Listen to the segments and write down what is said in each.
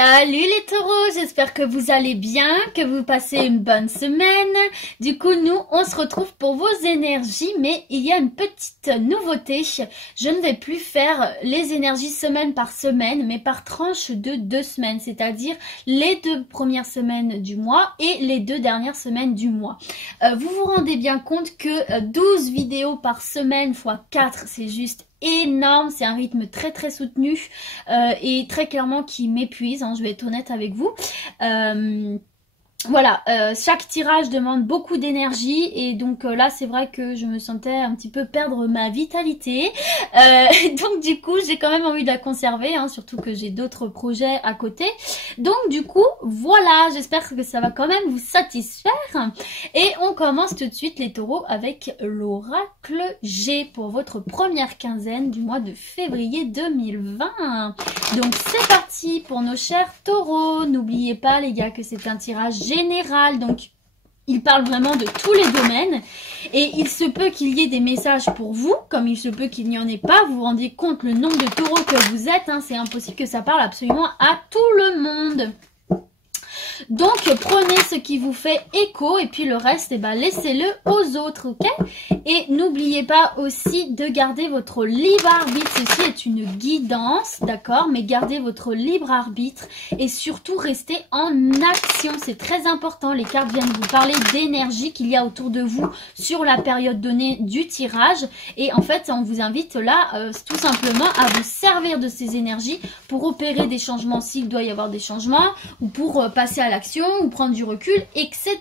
Salut les taureaux, j'espère que vous allez bien, que vous passez une bonne semaine. Du coup, nous, on se retrouve pour vos énergies, mais il y a une petite nouveauté. Je ne vais plus faire les énergies semaine par semaine, mais par tranche de 2 semaines, c'est-à-dire les 2 premières semaines du mois et les 2 dernières semaines du mois. Vous vous rendez bien compte que 12 vidéos par semaine fois 4, c'est juste énorme, c'est un rythme très très soutenu et très clairement qui m'épuise, hein, je vais être honnête avec vous. Voilà, chaque tirage demande beaucoup d'énergie et donc là c'est vrai que je me sentais un petit peu perdre ma vitalité, donc du coup j'ai quand même envie de la conserver, hein, surtout que j'ai d'autres projets à côté. Donc du coup voilà, j'espère que ça va quand même vous satisfaire et on commence tout de suite les taureaux avec l'oracle G pour votre première quinzaine du mois de février 2020. Donc c'est parti pour nos chers taureaux. N'oubliez pas les gars que c'est un tirage général, donc il parle vraiment de tous les domaines et il se peut qu'il y ait des messages pour vous, comme il se peut qu'il n'y en ait pas. Vous vous rendez compte le nombre de taureaux que vous êtes, hein, c'est impossible que ça parle absolument à tout le monde. Donc prenez ce qui vous fait écho et puis le reste, eh ben, laissez-le aux autres, ok? Et n'oubliez pas aussi de garder votre libre arbitre. Ceci est une guidance, d'accord? Mais gardez votre libre arbitre et surtout restez en action. C'est très important. Les cartes viennent vous parler d'énergie qu'il y a autour de vous sur la période donnée du tirage. Et en fait, on vous invite là tout simplement à vous servir de ces énergies pour opérer des changements s'il doit y avoir des changements ou pour passer à l'action ou prendre du recul, etc.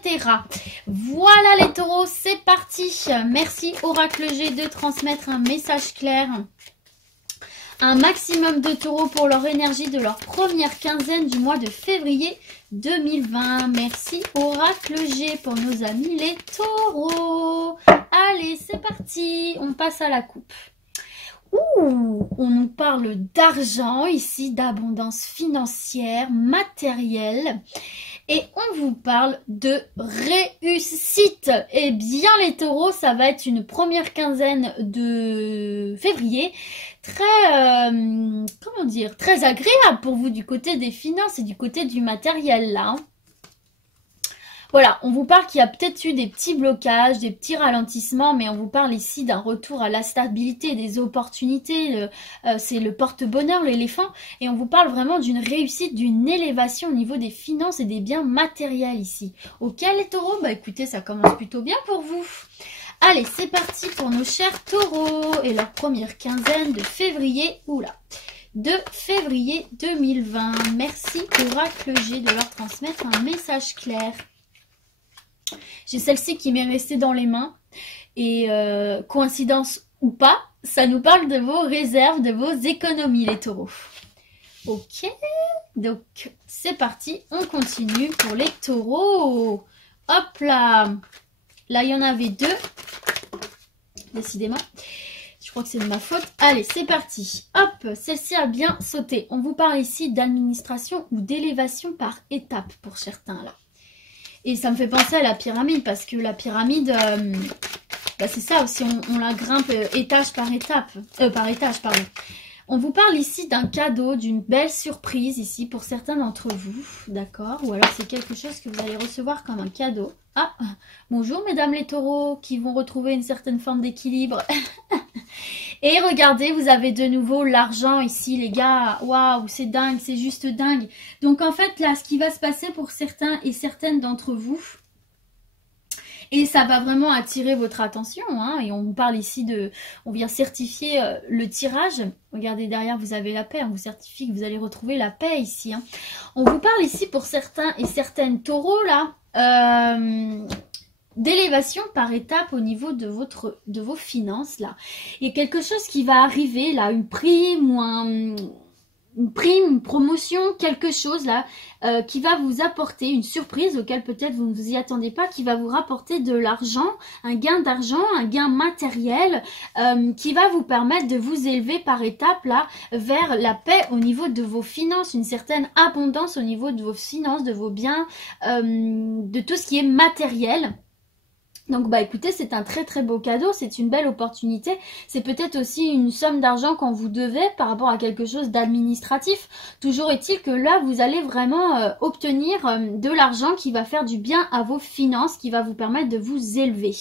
Voilà les taureaux, c'est parti. Merci Oracle G de transmettre un message clair. Un maximum de taureaux pour leur énergie de leur première quinzaine du mois de février 2020. Merci Oracle G pour nos amis les taureaux. Allez, c'est parti. On passe à la coupe. Ouh, on nous parle d'argent ici, d'abondance financière, matérielle. Et on vous parle de réussite. Eh bien les taureaux, ça va être une première quinzaine de février très, comment dire, très agréable pour vous du côté des finances et du côté du matériel là. Hein. Voilà, on vous parle qu'il y a peut-être eu des petits blocages, des petits ralentissements, mais on vous parle ici d'un retour à la stabilité, des opportunités, c'est le porte-bonheur, l'éléphant, et on vous parle vraiment d'une réussite, d'une élévation au niveau des finances et des biens matériels ici. Ok les taureaux, bah écoutez, ça commence plutôt bien pour vous. Allez, c'est parti pour nos chers taureaux et leur première quinzaine de février, de février 2020. Merci Oracle G de leur transmettre un message clair. J'ai celle-ci qui m'est restée dans les mains et coïncidence ou pas, ça nous parle de vos réserves, de vos économies les taureaux. Ok, donc c'est parti, on continue pour les taureaux. Hop là, là il y en avait 2, décidément. Je crois que c'est de ma faute. Allez, c'est parti. Hop, celle-ci a bien sauté. On vous parle ici d'administration ou d'élévation par étapes pour certains là. Et ça me fait penser à la pyramide parce que la pyramide, bah c'est ça aussi, on la grimpe étage par étape, par étage, pardon. On vous parle ici d'un cadeau, d'une belle surprise ici pour certains d'entre vous, d'accord? Ou alors c'est quelque chose que vous allez recevoir comme un cadeau. Ah, bonjour mesdames les taureaux qui vont retrouver une certaine forme d'équilibre. Et regardez, vous avez de nouveau l'argent ici, les gars. Waouh, c'est dingue, c'est juste dingue. Donc en fait, là, ce qui va se passer pour certains et certaines d'entre vous, et ça va vraiment attirer votre attention, hein, et on vous parle ici de, on vient certifier le tirage. Regardez derrière, vous avez la paix, on vous certifie que vous allez retrouver la paix ici. Hein. On vous parle ici pour certains et certaines taureaux, là, d'élévation par étape au niveau de vos finances là. Il y a quelque chose qui va arriver là, une prime ou une prime, une promotion, quelque chose là qui va vous apporter une surprise auquel peut-être vous ne vous y attendez pas, qui va vous rapporter de l'argent, un gain d'argent, un gain matériel qui va vous permettre de vous élever par étapes là vers la paix au niveau de vos finances, une certaine abondance au niveau de vos finances, de vos biens, de tout ce qui est matériel. Donc bah écoutez, c'est un très très beau cadeau, c'est une belle opportunité. C'est peut-être aussi une somme d'argent qu'on vous devait par rapport à quelque chose d'administratif. Toujours est-il que là, vous allez vraiment obtenir de l'argent qui va faire du bien à vos finances, qui va vous permettre de vous élever.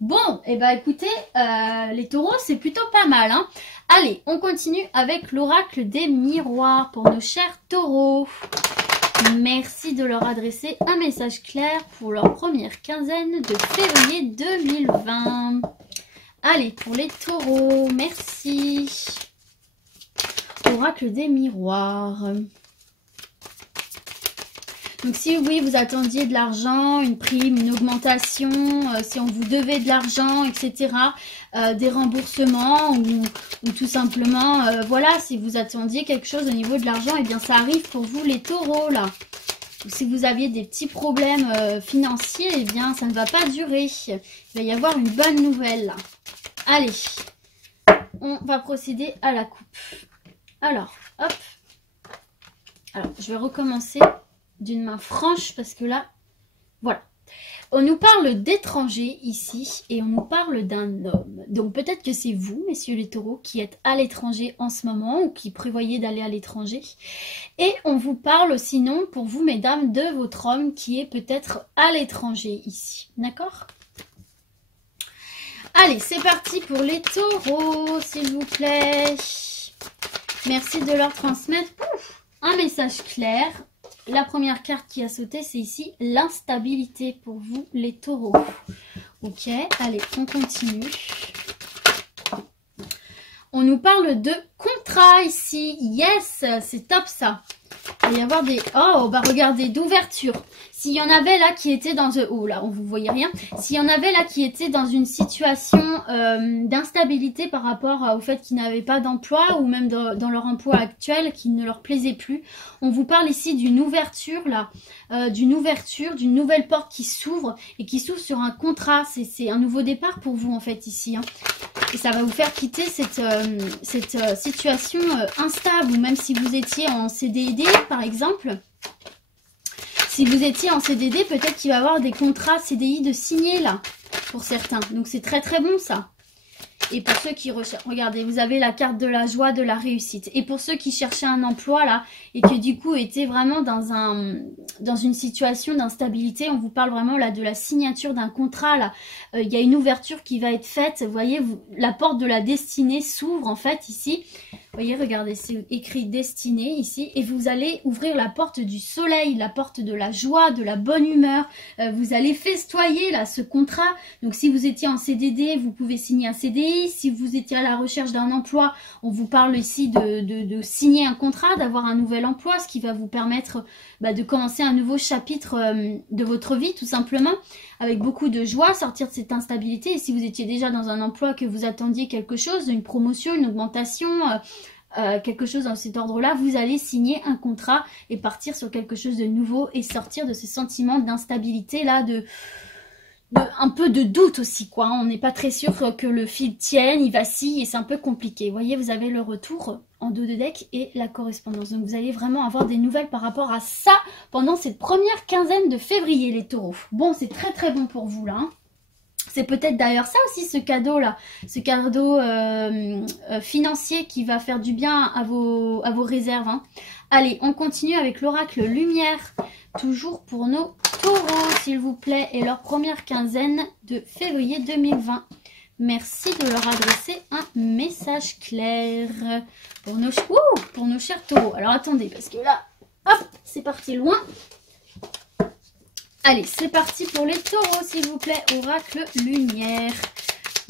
Bon, et bah écoutez, les taureaux, c'est plutôt pas mal, hein. Allez, on continue avec l'oracle des miroirs pour nos chers taureaux. Merci de leur adresser un message clair pour leur première quinzaine de février 2020. Allez, pour les taureaux, merci. Oracle des miroirs. Donc si oui, vous attendiez de l'argent, une prime, une augmentation, si on vous devait de l'argent, etc., des remboursements ou tout simplement, voilà, si vous attendiez quelque chose au niveau de l'argent, eh bien ça arrive pour vous les taureaux là. Ou si vous aviez des petits problèmes financiers, eh bien ça ne va pas durer. Il va y avoir une bonne nouvelle là. Allez, on va procéder à la coupe. Alors, hop. Alors, je vais recommencer d'une main franche parce que là, voilà. On nous parle d'étrangers ici et on nous parle d'un homme. Donc peut-être que c'est vous, messieurs les taureaux, qui êtes à l'étranger en ce moment ou qui prévoyez d'aller à l'étranger. Et on vous parle sinon pour vous, mesdames, de votre homme qui est peut-être à l'étranger ici. D'accord ? Allez, c'est parti pour les taureaux, s'il vous plaît. Merci de leur transmettre un message clair. La première carte qui a sauté, c'est ici l'instabilité pour vous, les taureaux. Ok, allez, on continue. On nous parle de contrat ici. Yes, c'est top ça. Il va y avoir des... Oh, bah regardez, d'ouverture. S'il y en avait là qui étaient dans... Oh là, on vous voyez rien. S'il y en avait là qui étaient dans une situation d'instabilité par rapport au fait qu'ils n'avaient pas d'emploi ou même dans leur emploi actuel, qui ne leur plaisait plus, on vous parle ici d'une ouverture là, d'une nouvelle porte qui s'ouvre et qui s'ouvre sur un contrat. C'est un nouveau départ pour vous en fait ici. Hein. Et ça va vous faire quitter cette situation instable ou même si vous étiez en CDD par exemple. Si vous étiez en CDD, peut-être qu'il va y avoir des contrats CDI de signer là, pour certains. Donc c'est très très bon ça. Et pour ceux qui recherchent, regardez, vous avez la carte de la joie, de la réussite. Et pour ceux qui cherchaient un emploi là, et que du coup étaient vraiment dans une situation d'instabilité, on vous parle vraiment là de la signature d'un contrat là. Il y a une ouverture qui va être faite. Vous voyez, la porte de la destinée s'ouvre en fait ici. Vous voyez, regardez, c'est écrit destinée ici. Et vous allez ouvrir la porte du soleil, la porte de la joie, de la bonne humeur. Vous allez festoyer là ce contrat. Donc si vous étiez en CDD, vous pouvez signer un CDI. Si vous étiez à la recherche d'un emploi, on vous parle ici de signer un contrat, d'avoir un nouvel emploi, ce qui va vous permettre de commencer un nouveau chapitre de votre vie tout simplement. Avec beaucoup de joie, sortir de cette instabilité. Et si vous étiez déjà dans un emploi, que vous attendiez quelque chose, une promotion, une augmentation, quelque chose dans cet ordre-là, vous allez signer un contrat et partir sur quelque chose de nouveau et sortir de ce sentiment d'instabilité-là, un peu de doute aussi, quoi. On n'est pas très sûr que le fil tienne, il vacille et c'est un peu compliqué. Vous voyez, vous avez le retour en dos de deck et la correspondance. Donc vous allez vraiment avoir des nouvelles par rapport à ça pendant cette première quinzaine de février, les taureaux. Bon, c'est très très bon pour vous là. Hein. C'est peut-être d'ailleurs ça aussi, ce cadeau-là, ce cadeau financier qui va faire du bien à vos réserves. Hein. Allez, on continue avec l'oracle lumière, toujours pour nos taureaux, s'il vous plaît, et leur première quinzaine de février 2020. Merci de leur adresser un message clair pour nos chers taureaux. Alors attendez, parce que là, hop, c'est parti loin. Allez, c'est parti pour les taureaux, s'il vous plaît, oracle lumière.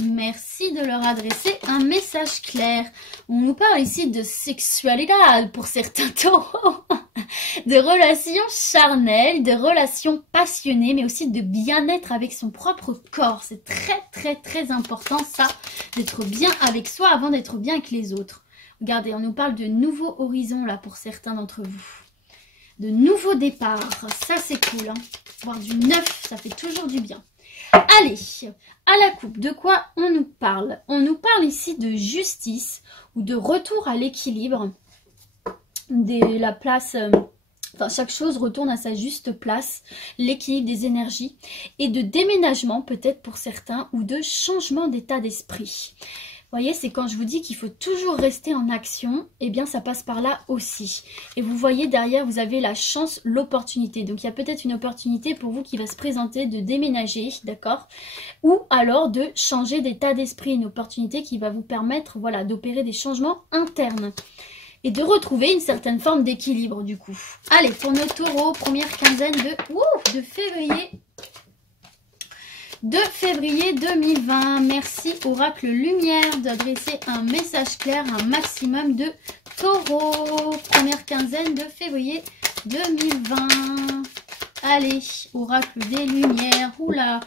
Merci de leur adresser un message clair. On nous parle ici de sexualité pour certains taureaux, de relations charnelles, de relations passionnées, mais aussi de bien-être avec son propre corps. C'est très très très important ça, d'être bien avec soi avant d'être bien avec les autres. Regardez, on nous parle de nouveaux horizons là pour certains d'entre vous. De nouveaux départs, ça c'est cool. Hein. Voir du neuf, ça fait toujours du bien. Allez, à la coupe, de quoi on nous parle? On nous parle ici de justice ou de retour à l'équilibre, de la place Enfin, chaque chose retourne à sa juste place, l'équilibre des énergies et de déménagement peut-être pour certains ou de changement d'état d'esprit. Vous voyez, c'est quand je vous dis qu'il faut toujours rester en action, eh bien ça passe par là aussi. Et vous voyez derrière, vous avez la chance, l'opportunité. Donc il y a peut-être une opportunité pour vous qui va se présenter de déménager, d'accord? Ou alors de changer d'état d'esprit, une opportunité qui va vous permettre, voilà, d'opérer des changements internes. Et de retrouver une certaine forme d'équilibre du coup. Allez, pour nos taureaux, première quinzaine de février. De février 2020. Merci Oracle Lumière d'adresser un message clair à un maximum de taureaux. Première quinzaine de février 2020. Allez, Oracle des Lumières. Oula,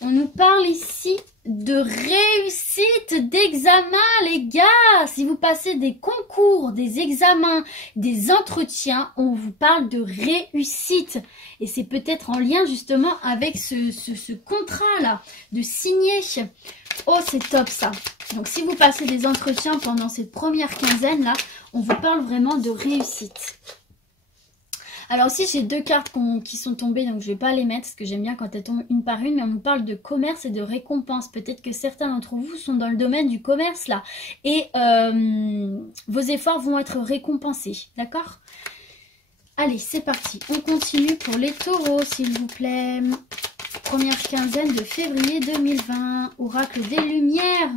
on nous parle ici de réussite d'examen, les gars. Si vous passez des concours, des examens, des entretiens, on vous parle de réussite. Et c'est peut-être en lien justement avec ce contrat-là, de signer. Oh, c'est top ça. Donc si vous passez des entretiens pendant cette première quinzaine-là, on vous parle vraiment de réussite. Alors aussi, j'ai deux cartes qui sont tombées, donc je ne vais pas les mettre parce que j'aime bien quand elles tombent une par une, mais on nous parle de commerce et de récompense. Peut-être que certains d'entre vous sont dans le domaine du commerce là, et vos efforts vont être récompensés, d'accord? Allez, c'est parti. On continue pour les taureaux, s'il vous plaît. Première quinzaine de février 2020, Oracle des Lumières.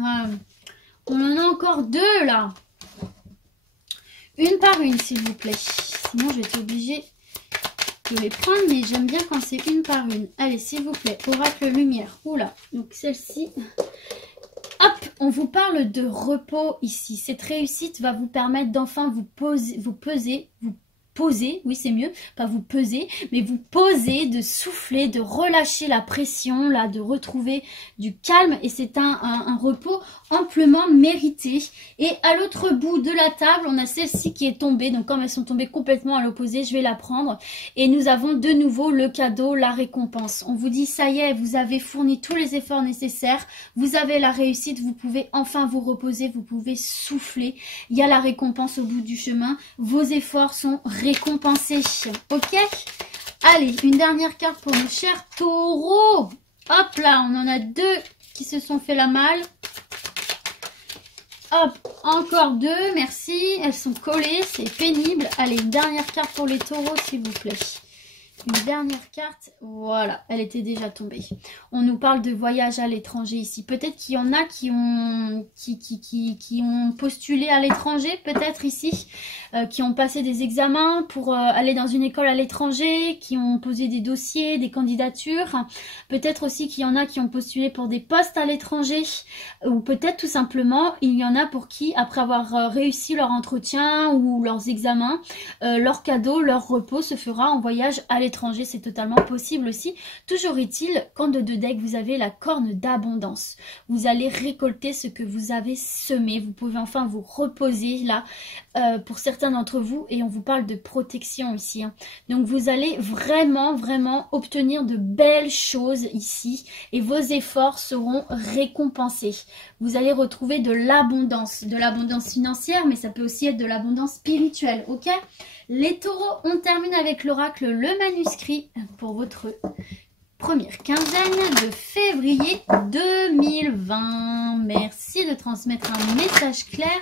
On en a encore deux là. Une par une, s'il vous plaît. Sinon, je vais être obligée de les prendre, mais j'aime bien quand c'est une par une. Allez, s'il vous plaît, Oracle Lumière. Oula, donc celle-ci. Hop, on vous parle de repos ici. Cette réussite va vous permettre d'enfin vous poser, oui c'est mieux, pas vous peser, mais vous poser, de souffler, de relâcher la pression, là, de retrouver du calme. Et c'est un repos amplement mérité. Et à l'autre bout de la table, on a celle-ci qui est tombée. Donc comme elles sont tombées complètement à l'opposé, je vais la prendre. Et nous avons de nouveau le cadeau, la récompense. On vous dit, ça y est, vous avez fourni tous les efforts nécessaires. Vous avez la réussite, vous pouvez enfin vous reposer, vous pouvez souffler. Il y a la récompense au bout du chemin. Vos efforts sont récompensés. Ok? Allez, une dernière carte pour nos chers taureaux. Hop là, on en a deux qui se sont fait la malle. Hop, encore deux, merci. Elles sont collées, c'est pénible. Allez, une dernière carte pour les taureaux, s'il vous plaît. Une dernière carte, voilà, elle était déjà tombée. On nous parle de voyage à l'étranger ici. Peut-être qu'il y en a qui ont postulé à l'étranger, peut-être ici, qui ont passé des examens pour aller dans une école à l'étranger, qui ont posé des dossiers, des candidatures. Peut-être aussi qu'il y en a qui ont postulé pour des postes à l'étranger, ou peut-être tout simplement, il y en a pour qui, après avoir réussi leur entretien ou leurs examens, leur cadeau, leur repos se fera en voyage à l'étranger. C'est totalement possible aussi. Toujours est-il qu'en de deux decks, vous avez la corne d'abondance. Vous allez récolter ce que vous avez semé. Vous pouvez enfin vous reposer là pour certains d'entre vous. Et on vous parle de protection ici. Hein. Donc vous allez vraiment, vraiment obtenir de belles choses ici. Et vos efforts seront récompensés. Vous allez retrouver de l'abondance financière, mais ça peut aussi être de l'abondance spirituelle. Ok ? Les taureaux, on termine avec l'oracle Le Manuscrit pour votre première quinzaine de février 2020. Merci de transmettre un message clair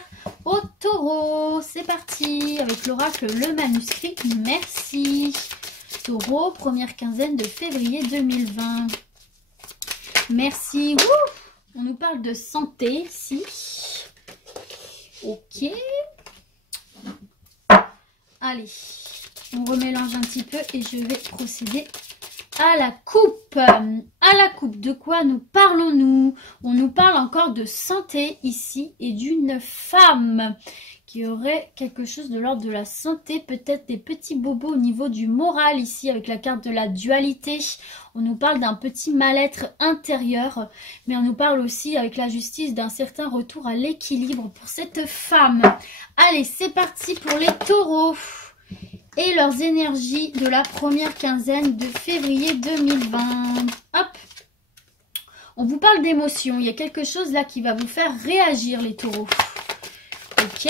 aux taureaux. C'est parti avec l'oracle Le Manuscrit. Merci. Taureau, première quinzaine de février 2020. Merci. Ouh, on nous parle de santé ici. Ok. Allez, on remélange un petit peu et je vais procéder à la coupe. À la coupe, de quoi nous parlons-nous? On nous parle encore de santé ici et d'une femme qui aurait quelque chose de l'ordre de la santé, peut-être des petits bobos au niveau du moral ici avec la carte de la dualité. On nous parle d'un petit mal-être intérieur, mais on nous parle aussi avec la justice d'un certain retour à l'équilibre pour cette femme. Allez, c'est parti pour les taureaux et leurs énergies de la première quinzaine de février 2020. Hop, on vous parle d'émotion. Il y a quelque chose là qui va vous faire réagir, les taureaux. Ok,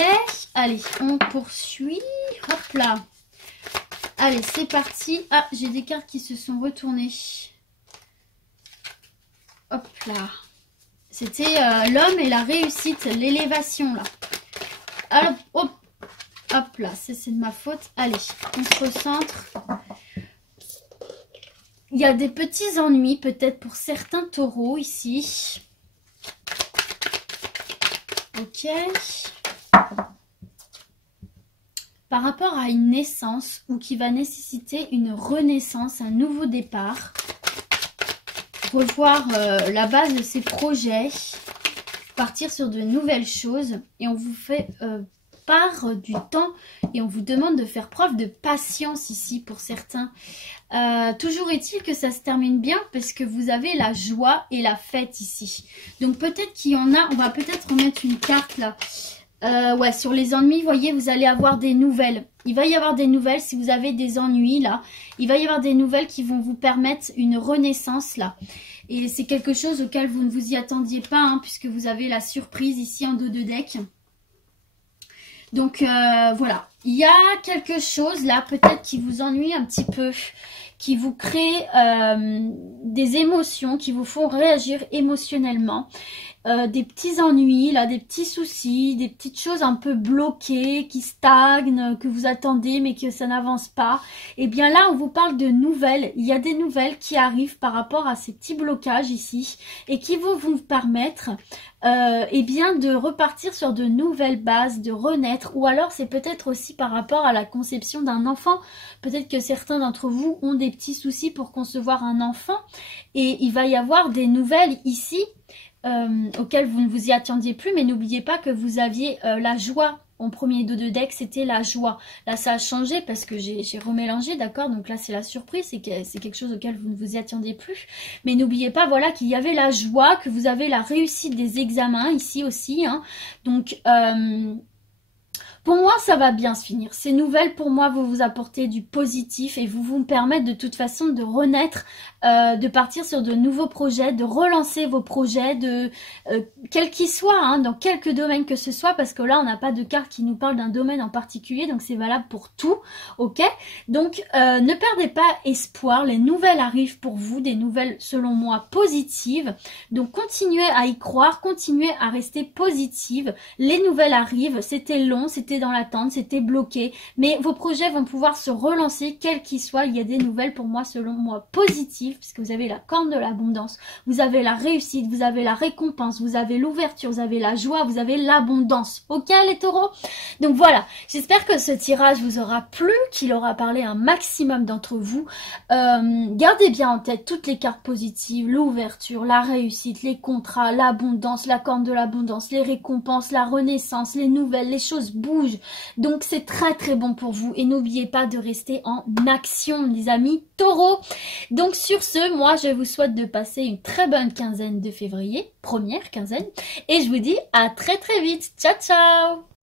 allez, on poursuit. Hop là. Allez, c'est parti. Ah, j'ai des cartes qui se sont retournées. Hop là. C'était l'homme et la réussite, l'élévation là. Alors, hop, hop là, c'est de ma faute. Allez, on se recentre. Il y a des petits ennuis peut-être pour certains taureaux ici. Ok. Par rapport à une naissance ou qui va nécessiter une renaissance, un nouveau départ. Revoir la base de ses projets. Partir sur de nouvelles choses. Et on vous fait part du temps et on vous demande de faire preuve de patience ici pour certains. Toujours est-il que ça se termine bien parce que vous avez la joie et la fête ici. Donc peut-être qu'il y en a, on va peut-être remettre une carte là. Ouais, sur les ennuis, vous voyez, vous allez avoir des nouvelles. Il va y avoir des nouvelles si vous avez des ennuis là. Il va y avoir des nouvelles qui vont vous permettre une renaissance là. Et c'est quelque chose auquel vous ne vous y attendiez pas, hein, puisque vous avez la surprise ici en dos de deck. Donc voilà, il y a quelque chose là peut-être qui vous ennuie un petit peu, qui vous crée des émotions, qui vous font réagir émotionnellement. Des petits ennuis, là, des petits soucis, des petites choses un peu bloquées, qui stagnent, que vous attendez mais que ça n'avance pas. Et bien là, on vous parle de nouvelles. Il y a des nouvelles qui arrivent par rapport à ces petits blocages ici et qui vont vous permettre eh bien, de repartir sur de nouvelles bases, de renaître. Ou alors, c'est peut-être aussi par rapport à la conception d'un enfant. Peut-être que certains d'entre vous ont des petits soucis pour concevoir un enfant et il va y avoir des nouvelles ici. Auquel vous ne vous y attendiez plus, mais n'oubliez pas que vous aviez la joie. En premier dos de deck, c'était la joie. Là, ça a changé parce que j'ai remélangé, d'accord? Donc là, c'est la surprise, c'est quelque chose auquel vous ne vous y attendiez plus. Mais n'oubliez pas, voilà, qu'il y avait la joie, que vous avez la réussite des examens ici aussi. Hein. Donc, pour moi, ça va bien se finir. Ces nouvelles, pour moi, vont vous apporter du positif et vous permettre de toute façon de renaître, de partir sur de nouveaux projets, de relancer vos projets, quels qu'ils soient, hein, dans quelques domaines que ce soit, parce que là, on n'a pas de carte qui nous parle d'un domaine en particulier, donc c'est valable pour tout, ok? Donc, ne perdez pas espoir, les nouvelles arrivent pour vous, des nouvelles, selon moi, positives. Donc, continuez à y croire, continuez à rester positive. Les nouvelles arrivent, c'était long, c'était dans l'attente, c'était bloqué, mais vos projets vont pouvoir se relancer, quels qu'ils soient. Il y a des nouvelles pour moi, selon moi, positives, puisque vous avez la corne de l'abondance, vous avez la réussite, vous avez la récompense, vous avez l'ouverture, vous avez la joie, vous avez l'abondance. Ok les taureaux? Donc voilà, j'espère que ce tirage vous aura plu, qu'il aura parlé à un maximum d'entre vous. Gardez bien en tête toutes les cartes positives, l'ouverture, la réussite, les contrats, l'abondance, la corne de l'abondance, les récompenses, la renaissance, les nouvelles, les choses bougent. Donc c'est très très bon pour vous et n'oubliez pas de rester en action les amis taureaux. Donc sur ce, moi je vous souhaite de passer une très bonne quinzaine de février, première quinzaine, et je vous dis à très très vite. Ciao ciao.